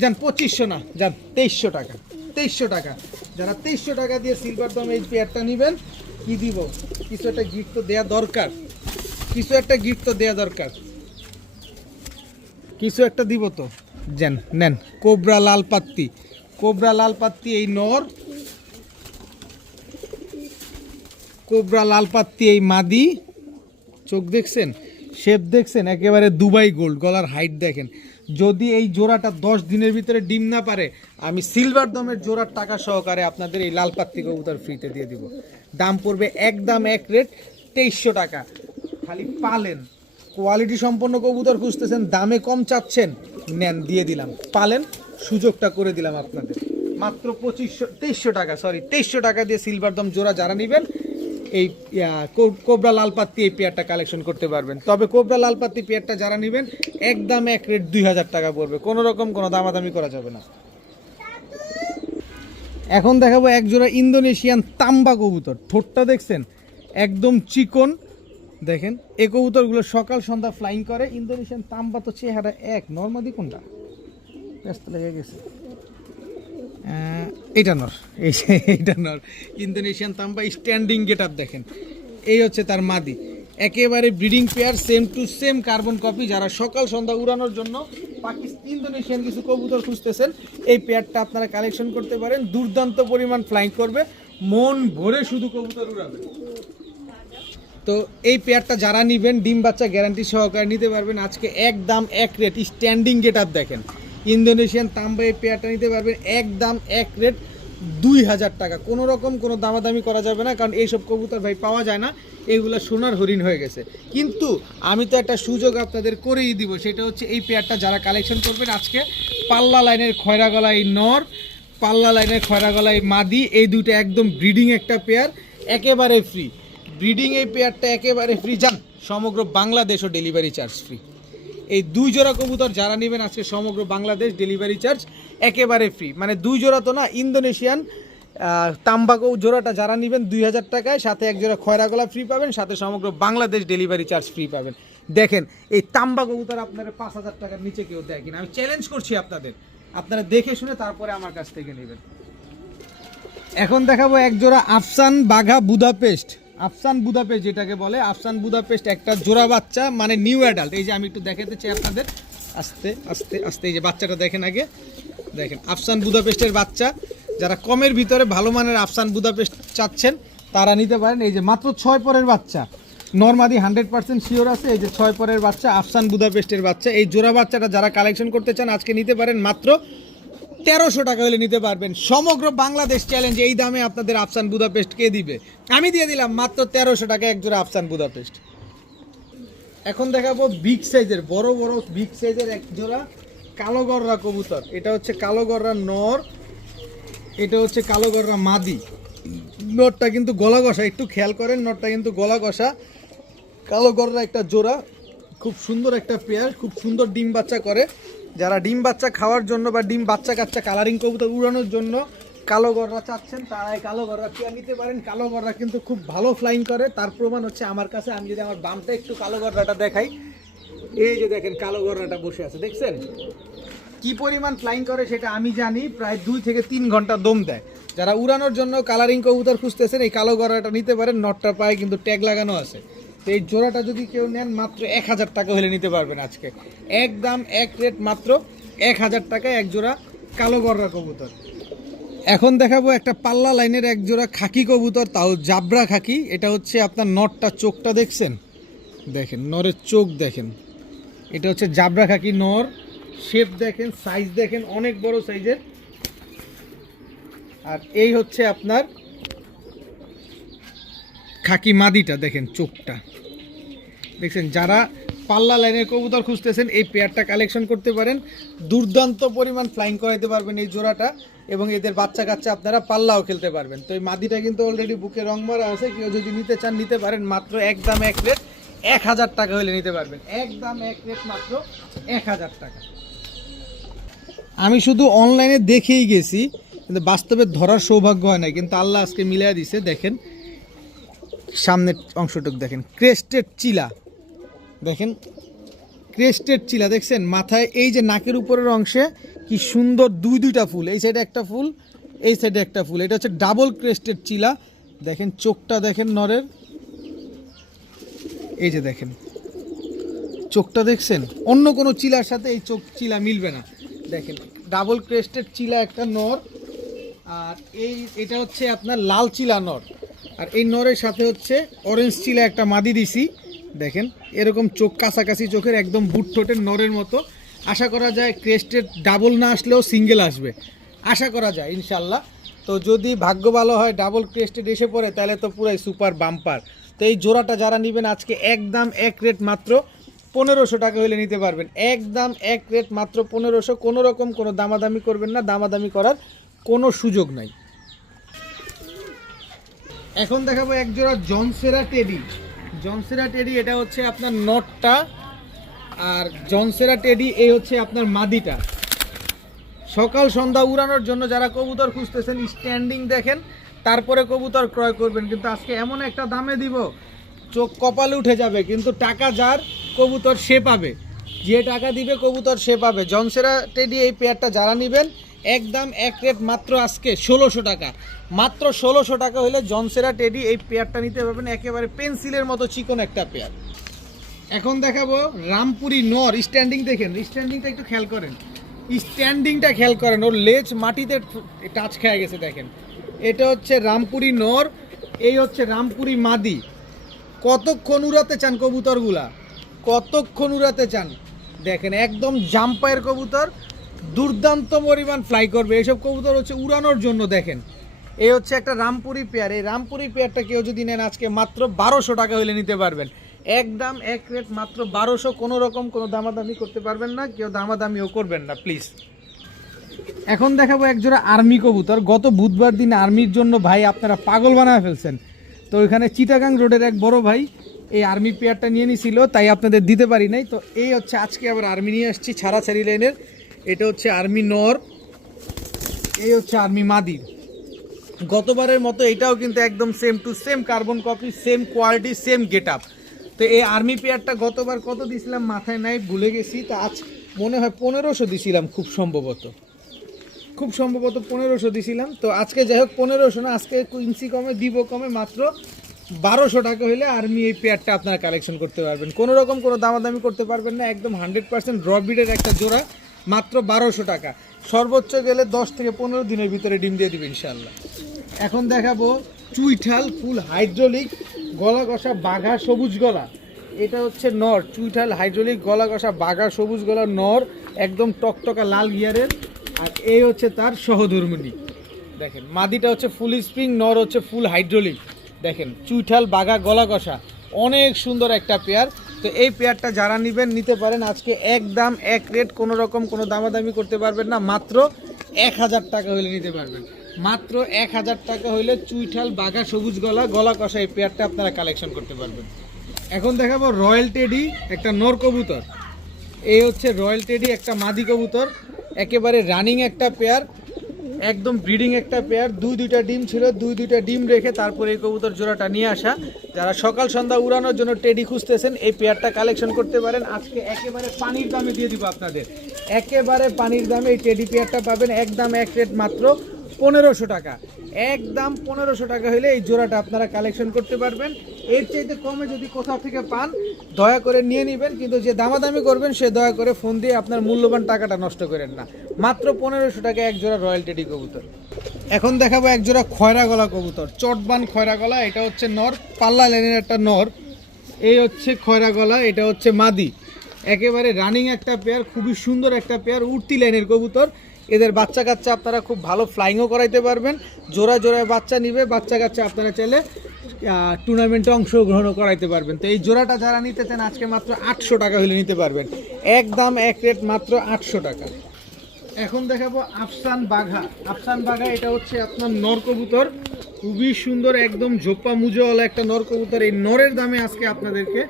যান 2500 না, যান 2300 টাকা, 2300 টাকা। যারা 2300 টাকা দিয়ে সিলভার দম এই পেয়ারটা নেবেন, কি দিব, কিছু একটা গিফট তো দেওয়া দরকার, কিছু একটা গিফট তো দেওয়া দরকার, কিছু একটা দিব তো। যান নেন কোবরা লাল পাত্তি, কোবরা লাল পাত্তি এই নর, কোবরা লাল পাত্তি এই মাদি। চোখ দেখছেন, শেপ দেখছেন, একেবারে দুবাই গোল্ড। গলার হাইট দেখেন। যদি এই জোড়াটা 10 দিনের ভিতরে ডিম না পারে, আমি সিলভার দমের জোড়ার টাকা সহকারে আপনাদের এই লাল পাত্তি কবুতর ফ্রিতে দিয়ে দিব। দাম পড়বে একদম এক রেট 2300 টাকা। খালি পালেন, কোয়ালিটি সম্পন্ন কবুতর খুঁজতেছেন, দামে কম চাচ্ছেন, নেন দিয়ে দিলাম। পালেন, সুযোগটা করে দিলাম আপনাদের। মাত্র 2300 টাকা, সরি 2300 টাকা দিয়ে সিলভার দম জোড়া যারা নেবেন এই কোবরা লাল পাত্তি এই পেয়ারটা কালেকশন করতে পারবেন। তবে কোবরা লাল পাত্তি পেয়ারটা যারা নেবেন একদম এক রেট 2000 টাকা পড়বে, কোনো রকম কোনো দামাদামি করা যাবে না। এখন দেখাবো এক জোড়া ইন্দোনেশিয়ান তাম্বা কবুতর। ঠোঁটটা দেখছেন একদম চিকন। দেখেন এই কবুতরগুলো সকাল সন্ধ্যা ফ্লাইং করে। ইন্দোনেশিয়ান তাম্বা তো চেহারা এক, নর্মাদি কোনটা ব্যস্ত লেগে গেছে, এটা নর, এইটা নর। ইন্দোনেশিয়ান তাম্বা স্ট্যান্ডিং গেট আপ দেখেন, এই হচ্ছে তার মাদি। একেবারে breeding pair, same to same carbon copy. যারা সকাল সন্ধ্যা উড়ানোর জন্য ইন্দোনেশিয়ান কিছু কবুতর খুঁজতেছেন, এই পেয়ারটা আপনারা কালেকশন করতে পারেন। দুর্দান্ত পরিমাণ ফ্লাইং করবে, মন ভরে শুধু কবুতর উড়াবে। তো এই পেয়ারটা যারা নেবেন ডিম বাচ্চা গ্যারান্টি সহকারে নিতে পারবেন আজকে একদম এক রেট। স্ট্যান্ডিং গেট আপ দেখেন, ইন্দোনেশিয়ান তাম্বা এই পেয়ারটা নিতে পারবেন একদম এক রেট 2000 টাকা। কোনো রকম কোনো দামাদামি করা যাবে না, কারণ এইসব কবুতর ভাই পাওয়া যায় না, এগুলো সোনার হরিণ হয়ে গেছে। কিন্তু আমি তো একটা সুযোগ আপনাদের করেই দিব, সেটা হচ্ছে এই পেয়ারটা যারা কালেকশন করবেন আজকে পাল্লা লাইনের খয়রা গলায় নর, পাল্লা লাইনের খয়রা গলায় মাদি, এই দুইটা একদম ব্রিডিং একটা পেয়ার, একেবারে ফ্রি ব্রিডিং। এই পেয়ারটা একেবারে ফ্রি, যান সমগ্র বাংলাদেশও ডেলিভারি চার্জ ফ্রি। এই 2 জোড়া কবুতর যারা নেবেন আজকে সমগ্র বাংলাদেশ ডেলিভারি চার্জ একেবারে ফ্রি। মানে 2 জোড়া তো না, ইন্দোনেশিয়ান তাম্বাকো জোড়াটা যারা নেবেন 2000 টাকায়, সাথে এক জোড়া খয়রা গলা ফ্রি পাবেন, সাথে সমগ্র বাংলাদেশ ডেলিভারি চার্জ ফ্রি পাবেন। দেখেন এই তাম্বা কবুতর আপনারা 5000 টাকার নিচে কেউ দেয় কিনা, আমি চ্যালেঞ্জ করছি আপনাদের, আপনারা দেখে শুনে তারপরে আমার কাছ থেকে নেবেন। এখন দেখাবো এক জোড়া আফসান বাঘা বুদাপেস্ট। আফসান বুদাপেস্ট যেটাকে বলে, আফসান বুদাপেস্ট একটা জোড়া বাচ্চা, মানে নিউ অ্যাডাল্ট। এই যে আমি একটু দেখাতে চাই আপনাদের, আস্তে আস্তে আস্তে, এই যে বাচ্চাটা দেখেন আগে, দেখেন আফসান বুদাপেস্টের বাচ্চা। যারা কমের ভিতরে ভালো মানের আফসান বুদাপেস্ট চাচ্ছেন তারা নিতে পারেন। এই যে মাত্র 6 পরের বাচ্চা, নর্মাদি 100% শিওর আছে। এই যে 6 পরের বাচ্চা, আফসান বুদাপেস্টের বাচ্চা। এই জোড়া বাচ্চাটা যারা কালেকশন করতে চান আজকে নিতে পারেন মাত্র 1300 টাকা হলে নিতে পারবেন। সমগ্র বাংলাদেশ চ্যালেঞ্জ, এই দামে আপনাদের আফসান বুদাপেস্ট কে দিবে? আমি দিয়ে দিলাম মাত্র 1300 টাকা এক জোড়া আফসান বুদাপেস্ট। এখন দেখাবো বিগ সাইজের, বড় বড় বিগ সাইজের এক জোড়া কালো গররা কবুতর। এটা হচ্ছে কালো গররা নর, এটা হচ্ছে কালো গররা মাদি। নরটা কিন্তু গলা কষা, একটু খেয়াল করেন, নরটা কিন্তু গলা কষা। কালো গররা একটা জোড়া, খুব সুন্দর একটা পেয়ার, খুব সুন্দর ডিম বাচ্চা করে। যারা ডিম বাচ্চা খাওয়ার জন্য বা ডিম বাচ্চা কাচ্চা কালারিং কবুতর উড়ানোর জন্য কালো গররা চাচ্ছেন, তারা এই কালো গররা পেয়ার নিতে পারেন। কালো গররা কিন্তু খুব ভালো ফ্লাইং করে, তার প্রমাণ হচ্ছে আমার কাছে। আমি যদি আমার বামটা একটু কালো গররাটা দেখাই, এই যে দেখেন কালো গররাটা বসে আছে, দেখছেন কি পরিমাণ ফ্লাইং করে সেটা আমি জানি। প্রায় 2 থেকে 3 ঘন্টা দম দেয়। যারা উড়ানোর জন্য কালারিং কবুতর খুঁজতেছেন এই কালো গররাটা নিতে পারেন। নটটা পায়ে কিন্তু ট্যাগ লাগানো আছে। তো এই জোড়াটা যদি কেউ নেন মাত্র 1000 টাকা হলে নিতে পারবেন আজকে। একদম এক রেট মাত্র 1000 টাকায় এক জোড়া কালো গররা কবুতর। এখন দেখাবো একটা পাল্লা লাইনের এক জোড়া খাকি কবুতর, তাও জাবরা খাকি। এটা হচ্ছে আপনার নটটা, চোখটা দেখছেন, দেখেন নরের চোখ দেখেন। এটা হচ্ছে জাবরা খাকি নর। শেপ দেখেন, সাইজ দেখেন, অনেক বড় সাইজের। আর এই হচ্ছে আপনার খাকি মাদিটা, দেখেন চোখটা দেখছেন। যারা পাল্লা লাইনের কবুতর খুঁজতেছেন এই পেয়ারটা কালেকশন করতে পারেন। দুর্দান্ত পরিমাণ ফ্লাইং করাইতে পারবেন এই জোড়াটা, এবং এদের বাচ্চা কাচ্চা আপনারা পাল্লাও খেলতে পারবেন। তো এই মাদিটা কিন্তু অলরেডি বুকে রং মারা আছে। কেউ যদি নিতে চান নিতে পারেন। মাত্র একদম এক রেট 1000 টাকা হলে নিতে পারবেন। একদম এক রেট মাত্র 1000 টাকা। আমি শুধু অনলাইনে দেখেই গেছি, কিন্তু বাস্তবে ধরার সৌভাগ্য হয় নাই, কিন্তু আল্লাহ আজকে মিলিয়ে দিছে। দেখেন সামনের অংশটুক দেখেন, ক্রেস্টেড চিলা দেখেন, ক্রেস্টেড চিলা দেখছেন। মাথায় এই যে নাকের উপরের অংশে কি সুন্দর দুইটা ফুল, এই সাইডে একটা ফুল, এই সাইডে একটা ফুল। এটা হচ্ছে ডাবল ক্রেস্টেড চিলা। দেখেন চোখটা দেখেন নরের, এই যে দেখেন চোখটা দেখছেন। অন্য কোনো চিলার সাথে এই চোখ চিলা মিলবে না। দেখেন ডাবল ক্রেস্টেড চিলা একটা নর। আর এটা হচ্ছে আপনার লাল চিলা নর। আর এই নরের সাথে হচ্ছে অরেঞ্জ চিলা একটা মাদি দিছি। দেখেন এরকম চোখ কাছাকাছি চোখের, একদম বুট ঠোঁটের নরের মতো। আশা করা যায় ক্রেস্টেড ডাবল না আসলেও সিঙ্গেল আসবে, আশা করা যায় ইনশাল্লাহ। তো যদি ভাগ্য ভালো হয় ডাবল ক্রেস্টেড এসে পড়ে তাহলে তো পুরাই সুপার বাম্পার। তো এই জোড়াটা যারা নেবেন আজকে একদম এক রেট মাত্র 1500 টাকা হলে নিতে পারবেন। একদম এক রেট মাত্র 1500। কোনো রকম কোনো দামাদামি করবেন না, দামাদামি করার কোনো সুযোগ নাই। এখন দেখাবো এক জোড়া জনসেরা টেডি। জনসেরা টেডি এটা হচ্ছে আপনার নটটা, আর জনসেরা টেডি এই হচ্ছে আপনার মাদিটা। সকাল সন্ধ্যা উড়ানোর জন্য যারা কবুতর খুঁজতেছেন স্ট্যান্ডিং দেখেন তারপরে কবুতর ক্রয় করবেন। কিন্তু আজকে এমন একটা দামে দিব চোখ কপালে উঠে যাবে, কিন্তু টাকা যার কবুতর সে পাবে, যে টাকা দিবে কবুতর সে পাবে। জনসেরা টেডি এই পেয়ারটা যারা নেবেন একদম এক রেট মাত্র আজকে 1600 টাকা। মাত্র 1600 টাকা হলে জনসেরা টেডি এই পেয়ারটা নিতে পারবেন। একেবারে পেন্সিলের মতো চিকন একটা পেয়ার। এখন দেখাবো রামপুরি নর। স্ট্যান্ডিং দেখেন, স্ট্যান্ডিংটা একটু খেয়াল করেন, স্ট্যান্ডিংটা খেয়াল করেন। ওর লেজ মাটিতে টাচ খেয়ে গেছে দেখেন। এটা হচ্ছে রামপুরি নর, এই হচ্ছে রামপুরি মাদি। কতক্ষণ উড়াতে চান কবুতরগুলা, কতক্ষণ উড়াতে চান দেখেন। একদম জাম্পায়ের কবুতর, দুর্দান্ত পরিমাণ ফ্লাই করবে। এইসব কবুতর হচ্ছে উড়ানোর জন্য। দেখেন এই হচ্ছে একটা রামপুরি পেয়ার। এই রামপুরি পেয়ারটা কেউ যদি নেন আজকে মাত্র 1200 টাকা হলে নিতে পারবেন। একদম এক রেট মাত্র 1200। কোনো রকম কোনো দামাদামি করতে পারবেন না, কেউ দামাদামিও করবেন না প্লিজ। এখন দেখাবো এক জোড়া আর্মি কবুতর। গত বুধবার দিন আর্মির জন্য ভাই আপনারা পাগল বানায় ফেলছেন। তো ওইখানে চিটাগাং রোডের এক বড় ভাই এই আর্মি পেয়ারটা নিয়ে নিছিল, তাই আপনাদের দিতে পারি নাই। তো এই হচ্ছে আজকে আবার আর্মি নিয়ে আসছি ছাড়াছাড়ি লাইনের। এটা হচ্ছে আর্মি নর, এই হচ্ছে আর্মি মাদি। গতবারের মতো এটাও কিন্তু একদম same to same carbon copy, same quality, same get up. তো এই আর্মি পেয়ারটা গতবার কত দিয়েছিলাম মাথায় নাই, ভুলে গেছি। তো আজ মনে হয় 1500 দিয়েছিলাম, খুব সম্ভবত 1500 দিয়েছিলাম। তো আজকে যাই হোক 1500 না, আজকে ইঞ্চি কমে দিব, কমে মাত্র 1200 টাকা হলে আর্মি এই পেয়ারটা আপনারা কালেকশন করতে পারবেন। কোনো রকম কোনো দামাদামি করতে পারবেন না। একদম 100% র ব্রিডের একটা জোড়া, মাত্র 1200 টাকা। সর্বোচ্চ গেলে 10 থেকে 15 দিনের ভিতরে ডিম দিয়ে দিবে ইনশাল্লাহ। এখন দেখাবো চুইঠাল ফুল হাইড্রোলিক গলা কষা বাঘা সবুজ গলা। এটা হচ্ছে নর, চুইঠাল হাইড্রোলিক গলা কষা বাঘা সবুজ গলা নর, একদম টকটকা লাল গিয়ারের। আর এই হচ্ছে তার সহধর্মিণী। দেখেন মাদিটা হচ্ছে ফুল স্প্রিং, নর হচ্ছে ফুল হাইড্রোলিক। দেখেন চুইঠাল বাঘা গলা কষা, অনেক সুন্দর একটা পেয়ার। তো এই পেয়ারটা যারা নেবেন নিতে পারেন আজকে একদম এক রেট। কোনো রকম কোনো দামাদামি করতে পারবেন না, মাত্র 1000 টাকা হলে নিতে পারবেন। মাত্র 1000 টাকা হইলে চুইঠাল বাঘা সবুজ গলা গলা কষা এই পেয়ারটা আপনারা কালেকশন করতে পারবেন। এখন দেখাবো রয়্যাল টেডি, একটা নর কবুতর। এই হচ্ছে রয়্যাল টেডি, একটা মাদি কবুতর, একেবারে রানিং একটা পেয়ার। একদম ব্রিডিং একটা পেয়ার, দুইটা ডিম ছিল, দুইটা ডিম রেখে তারপরে এই কবুতর জোড়াটা নিয়ে আসা। যারা সকাল সন্ধ্যা উড়ানোর জন্য টেডি খুঁজতেছেন এই পেয়ারটা কালেকশন করতে পারেন। আজকে একেবারে পানির দামে দিয়ে দিব আপনাদের, একেবারে পানির দামে এই টেডি পেয়ারটা পাবেন। একদম এক রেট মাত্র 1500 টাকা, একদম 1500 টাকা হলে এই জোড়াটা আপনারা কালেকশন করতে পারবেন। এর চাইতে কমে যদি কোথাও থেকে পান দয়া করে নিয়ে নেবেন, কিন্তু যে দামাদামি করবেন সে দয়া করে ফোন দিয়ে আপনার মূল্যবান টাকাটা নষ্ট করেন না। মাত্র 1500 টাকা এক জোড়া রয়্যাল টেডি কবুতর। এখন দেখাবো এক জোড়া খয়রা গলা কবুতর, চটবান খয়রা গলা। এটা হচ্ছে নর, পাল্লা লাইনের একটা নর। এই হচ্ছে খয়রা গলা, এটা হচ্ছে মাদি। একেবারে রানিং একটা পেয়ার, খুবই সুন্দর একটা পেয়ার, উঠতি লাইনের কবুতর। এদের বাচ্চা কাচ্চা আপনারা খুব ভালো ফ্লাইংও করাইতে পারবেন। জোড়া জোড়ায় বাচ্চা নিবে, বাচ্চা কাচ্চা আপনারা চাইলে টুর্নামেন্টে অংশগ্রহণও করাইতে পারবেন। তো এই জোড়াটা যারা নিতে চান আজকে মাত্র 800 টাকা হলে নিতে পারবেন, একদম এক রেট মাত্র 800 টাকা। এখন দেখাবো আফসান বাঘা। আফসান বাঘা এটা হচ্ছে আপনার নর কবুতর, খুবই সুন্দর, একদম ঝোপ্পা মুজোওয়ালা একটা নর কবুতর। এই নরের দামে আজকে আপনাদেরকে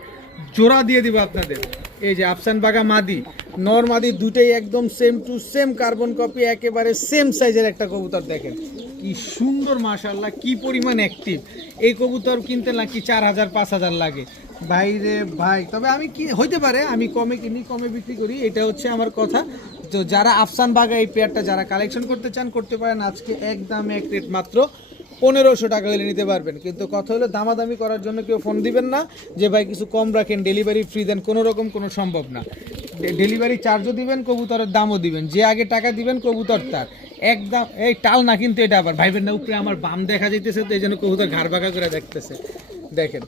জোড়া দিয়ে দিব আপনাদের। এই যে আফসান বাঘা মাদি, নর মাদি দুটেই একদম same to same carbon copy, একেবারে সেম সাইজের একটা কবুতর। দেখেন কি সুন্দর, মাশাআল্লাহ, কি পরিমাণ অ্যাক্টিভ। এই কবুতর কিনতে নাকি 4000-5000 লাগে ভাই রে ভাই। তবে আমি কি হইতে পারে আমি কমে কিনি কমে বিক্রি করি, এটা হচ্ছে আমার কথা। তো যারা আফসান বাঘা এই পেয়ারটা যারা কালেকশন করতে চান করতে পারেন। আজকে একদম এক রেট মাত্র 1500 টাকা হলে নিতে পারবেন। কিন্তু কথা হলো দামাদামি করার জন্য কেউ ফোন দিবেন না যে ভাই কিছু কম রাখেন, ডেলিভারি ফ্রি দেন, কোনো রকম কোনো সম্ভব না। ডেলিভারি চার্জও দিবেন, কবুতরের দামও দিবেন, যে আগে টাকা দিবেন কবুতর তার। একদম এই টাল না, কিন্তু এটা আবার ভাইবেন না উপরে আমার বাম দেখা যাইতেছে তো এই জন্য কবুতর ঘাড় বাঁকা করে দেখতেছে। দেখেন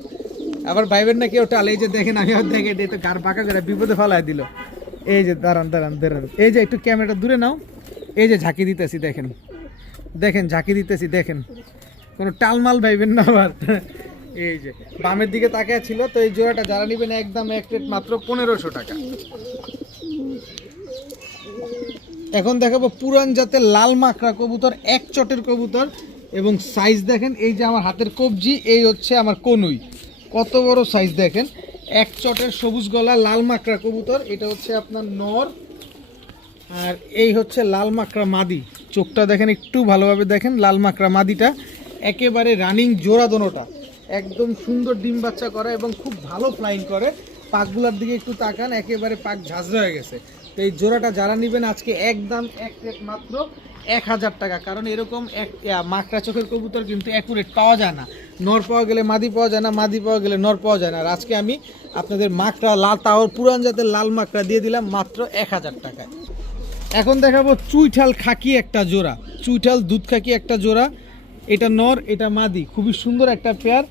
আবার ভাইবেন না কেউ টাল, এই যে দেখেন আমি আর দেখেন এই তো ঘাড় বাঁকা করে বিপদে ফেলায় দিল। এই যে দাঁড়ান দাঁড়ান দাঁড়ান, এই যে একটু ক্যামেরাটা দূরে নাও, এই যে ঝাঁকি দিতেছি, দেখেন দেখেন ঝাঁকি দিতেছি, দেখেন কোনো টালমাল ভাইবেন না আবার। এই যে বামের দিকে তাকিয়ে ছিল। তো এই জোড়াটা যারা নেবেন একদম এক রেট মাত্র 1500 টাকা। এখন দেখাবো পুরান জাতের লাল মাকড়া কবুতর, এক চটের কবুতর, এবং সাইজ দেখেন। এই যে আমার হাতের কবজি, এই হচ্ছে আমার কনুই, কত বড় সাইজ দেখেন। এক চটের সবুজ গলা লাল মাকড়া কবুতর, এটা হচ্ছে আপনার নর, আর এই হচ্ছে লাল মাকড়া মাদি। চোখটা দেখেন একটু ভালোভাবে দেখেন, লাল মাকড়া মাদিটা একেবারে রানিং জোড়া, দোনোটা একদম সুন্দর ডিম বাচ্চা করা এবং খুব ভালো ফ্লাইং করে। পাকগুলার দিকে একটু তাকান, একেবারে পাক ঝাঁঝরা হয়ে গেছে। তো এই জোড়াটা যারা নেবেন আজকে একদম এক রেট মাত্র 1000 টাকা। কারণ এরকম এক মাকড়া চোখের কবুতর কিন্তু অ্যাকুরেট পাওয়া যায় না, নর পাওয়া গেলে মাদি পাওয়া যায় না, মাদি পাওয়া গেলে নর পাওয়া যায় না। আর আজকে আমি আপনাদের মাকড়া লাল, তাওর পুরান জাতের লাল মাকড়া দিয়ে দিলাম মাত্র 1000 টাকায়। এখন দেখাবো চুইঠাল খাকি একটা জোড়া, চুইঠাল দুধ খাকি একটা জোড়া। এটা নর, এটা মাদি, খুবই সুন্দর একটা পেয়ার।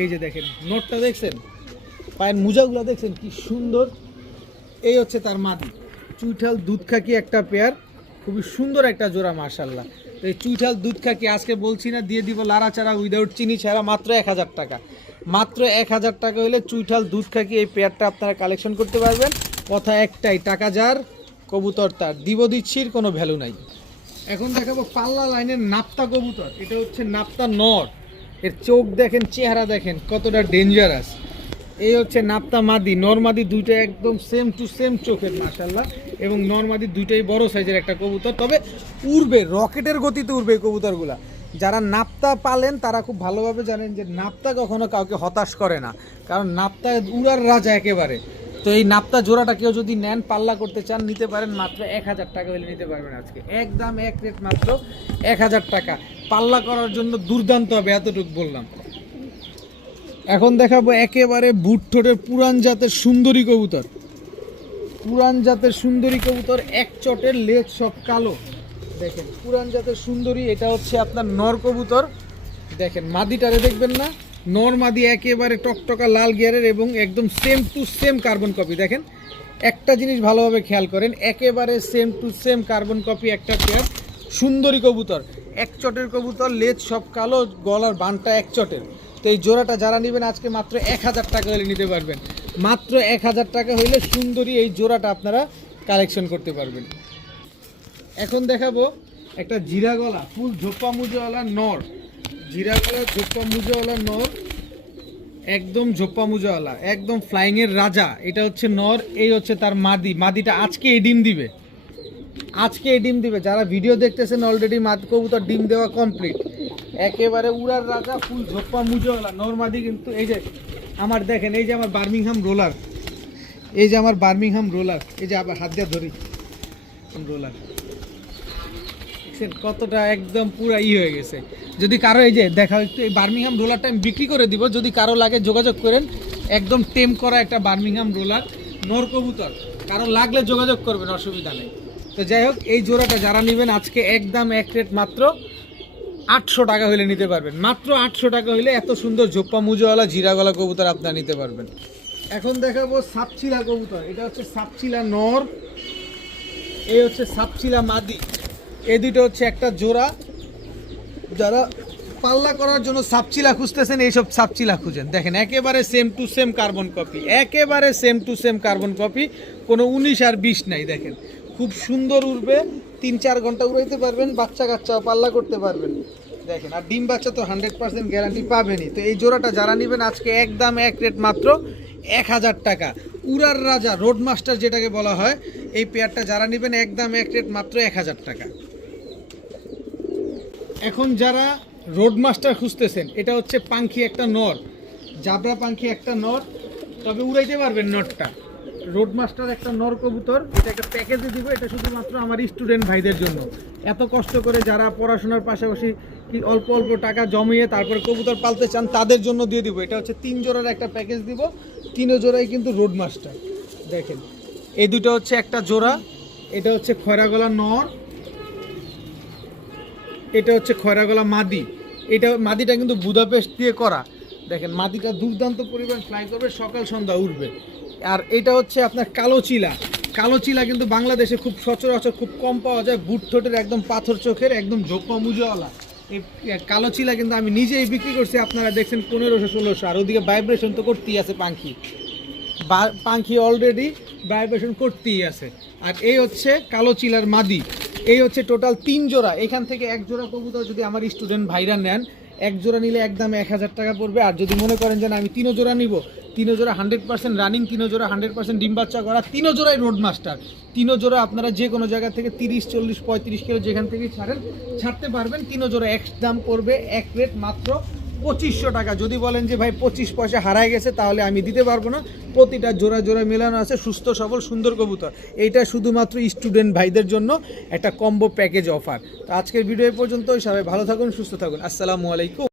এই যে দেখেন নরটা দেখছেন, পায়ের মোজাগুলো দেখছেন কি সুন্দর। এই হচ্ছে তার মাদি, চুইঠাল দুধ খাকি একটা পেয়ার, খুবই সুন্দর একটা জোড়া মাশাআল্লাহ। তো এই চুইঠাল দুধ খাকি আজকে বলছি না, দিয়ে দিব লাড়া চাড়া উইদাউট চিনি ছাড়া মাত্র 1000 টাকা। মাত্র 1000 টাকা হলে চুইঠাল দুধ খাকি এই পেয়ারটা আপনারা কালেকশন করতে পারবেন। কথা একটাই, টাকা যার কবুতর তার, দিব দিচ্ছির কোনো ভ্যালু নাই। এখন দেখাবো পাল্লা লাইনের নাপ্তা কবুতর, এটা হচ্ছে নাপ্তা নর। এর চোখ দেখেন, চেহারা দেখেন কতটা ডেঞ্জারাস। এই হচ্ছে নাপ্তা মাদি, নর মাদি দুইটা একদম সেম টু সেম চোখের মাশাআল্লাহ, এবং নর মাদি দুইটাই বড় সাইজের একটা কবুতর। তবে উড়বে, রকেটের গতিতে উড়বে এই কবুতরগুলা। যারা নাপ্তা পালেন তারা খুব ভালোভাবে জানেন যে নাপ্তা কখনো কাউকে হতাশ করে না, কারণ নাপ্তা উড়ার রাজা একেবারে। তো এই নাপ্তা জোড়াটা কেউ যদি নেন, পাল্লা করতে চান, নিতে পারেন মাত্র 1000 টাকা হলে নিতে পারবেন আজকে একদম এক রেট মাত্র 1000 টাকা। পাল্লা করার জন্য দুর্দান্ত হবে, এতটুকু বললাম। এখন দেখাবো একেবারে বুট ঠোঁটের পুরান জাতের সুন্দরী কবুতর, পুরান জাতের সুন্দরী কবুতর, এক চটের লেজ সব কালো। দেখেন পুরান জাতের সুন্দরী, এটা হচ্ছে আপনার নর কবুতর। দেখেন মাদিটারে দেখবেন না, নর মাদি একেবারে টকটকা লাল গিয়ারের এবং একদম same to same carbon copy. দেখেন একটা জিনিস ভালোভাবে খেয়াল করেন, একেবারে same to same carbon copy একটা পেয়ার সুন্দরী কবুতর, এক চটের কবুতর, লেজ সব কালো, গলার বানটা এক চটের। তো এই জোড়াটা যারা নেবেন আজকে মাত্র 1000 টাকা হলে নিতে পারবেন। মাত্র 1000 টাকা হইলে সুন্দরী এই জোড়াটা আপনারা কালেকশন করতে পারবেন। এখন দেখাবো একটা জিরা গলা ফুল ঝোপা মুজোওয়ালা নর, জিরা গলা ঝোপা মুজোওয়ালা নর, একদম ঝোপা মুজোওয়ালা, একদম ফ্লাইং এর রাজা। এটা হচ্ছে নর, এই হচ্ছে তার মাদি। মাদিটা আজকে এই ডিম দিবে, আজকে এই ডিম দিবে। যারা ভিডিও দেখতেছেন অলরেডি মাদ কবুতর ডিম দেওয়া কমপ্লিট, একেবারে উড়ার রাজা, ফুল ঝোপ্পা মুজোওয়ালা নরমাদি। কিন্তু এই যে আমার দেখেন, এই যে আমার বার্মিংহাম রোলার, এই যে আমার বার্মিংহাম রোলার, এই যে আবার হাত দিয়ে ধরি রোলার, দেখছেন কতটা একদম পুরা হয়ে গেছে। যদি কারো এই যে দেখা একটু এই বার্মিংহাম রোলারটা আমি বিক্রি করে দিব, যদি কারো লাগে যোগাযোগ করেন। একদম টেম করা একটা বার্মিংহাম রোলার নর কবুতর, কারো লাগলে যোগাযোগ করবেন, অসুবিধা নেই। তো যাই হোক, এই জোড়াটা যারা নেবেন আজকে একদম এক রেট মাত্র 800 টাকা হইলে নিতে পারবেন। মাত্র 800 টাকা হইলে এত সুন্দর ঝোপ্পা মুজোওয়ালা জিরা গলা কবুতর আপনারা নিতে পারবেন। এখন দেখাবো সাপচিলা কবুতর। এটা হচ্ছে সাপচিলা নর, এই হচ্ছে সাপচিলা মাদি। এই দুটো হচ্ছে একটা জোড়া। যারা পাল্লা করার জন্য সাপচিলা খুঁজতেছেন, এইসব সাপচিলা খুঁজেন। দেখেন একেবারে same to same carbon copy, একেবারে same to same carbon copy, কোনো 19 আর 20 নাই। দেখেন খুব সুন্দর উড়বে, 3-4 ঘন্টা উড়াইতে পারবেন, বাচ্চা কাচ্চাও পাল্লা করতে পারবেন। দেখেন আর ডিম বাচ্চা তো 100% গ্যারান্টি পাবেনই। তো এই জোড়াটা যারা নেবেন আজকে একদম এক রেট মাত্র 1000 টাকা। উড়ার রাজা রোড মাস্টার যেটাকে বলা হয়, এই পেয়ারটা যারা নেবেন একদম এক রেট মাত্র 1000 টাকা। এখন যারা রোড মাস্টার খুঁজতেছেন, এটা হচ্ছে পাখি একটা নর, জাবরা পাখি একটা নর, তবে উড়াইতে পারবেন নরটা। রোড মাস্টার একটা নর কবুতর, এটা একটা প্যাকেজে দিব। এটা শুধুমাত্র আমার স্টুডেন্ট ভাইদের জন্য, এত কষ্ট করে যারা পড়াশোনার পাশাপাশি অল্প অল্প টাকা জমিয়ে তারপরে কবুতর পালতে চান, তাদের জন্য দিয়ে দিব। এটা হচ্ছে 3 জোড়ার একটা প্যাকেজ দিব, 3 জোড়াই কিন্তু রোড মাস্টার। দেখেন এই দুটো হচ্ছে একটা জোড়া, এটা হচ্ছে খয়রা গলা নর, এটা হচ্ছে খয়রা গলা মাদি। এটা মাদিটা কিন্তু বুদাপেস্ট দিয়ে করা। দেখেন মাদিটা দুর্দান্ত পরিমাণ ফ্লাই করবে, সকাল সন্ধ্যা উঠবে। আর এটা হচ্ছে আপনার কালো চিলা। কালো চিলা কিন্তু বাংলাদেশে খুব সচরাচর, খুব কম পাওয়া যায়। বুট ঠোঁটের একদম পাথর চোখের, একদম ঝোপ্পা মুজোওয়ালা এই কালো চিলা কিন্তু আমি নিজেই বিক্রি করছি। আপনারা দেখছেন 1500-1600। আর ওদিকে ভাইব্রেশন তো করতেই আছে, পাখি অলরেডি ভাইব্রেশন করতেই আছে। আর এই হচ্ছে কালো চিলার মাদি। এই হচ্ছে টোটাল 3 জোড়া। এখান থেকে এক জোড়া কবুতর যদি আমার স্টুডেন্ট ভাইরা নেন, এক জোড়া নিলে একদম 1000 টাকা পড়বে। আর যদি মনে করেন যে আমি 3 জোড়া নিব, 3 জোড়া 100% রানিং, 3 জোড়া 100% ডিম বাচ্চা করা, 3 জোড়াই রোড মাস্টার। 3 জোড়া আপনারা যে কোনো জায়গা থেকে 30, 40, 35 কিলো যেখান থেকে ছাড়তে পারবেন। 3 জোড়া এক দাম পড়বে এক রেট মাত্র 2500 টাকা। যদি বলেন যে ভাই 25 পয়সা হারায় গেছে, তাহলে আমি দিতে পারবো না। প্রতিটা জোড়া জোড়া মেলানো আছে, সুস্থ সবল সুন্দর কবুতর। এইটা শুধুমাত্র স্টুডেন্ট ভাইদের জন্য একটা কম্বো প্যাকেজ অফার। তো আজকের ভিডিও পর্যন্ত, সবাই ভালো থাকুন, সুস্থ থাকুন। আসসালামু আলাইকুম।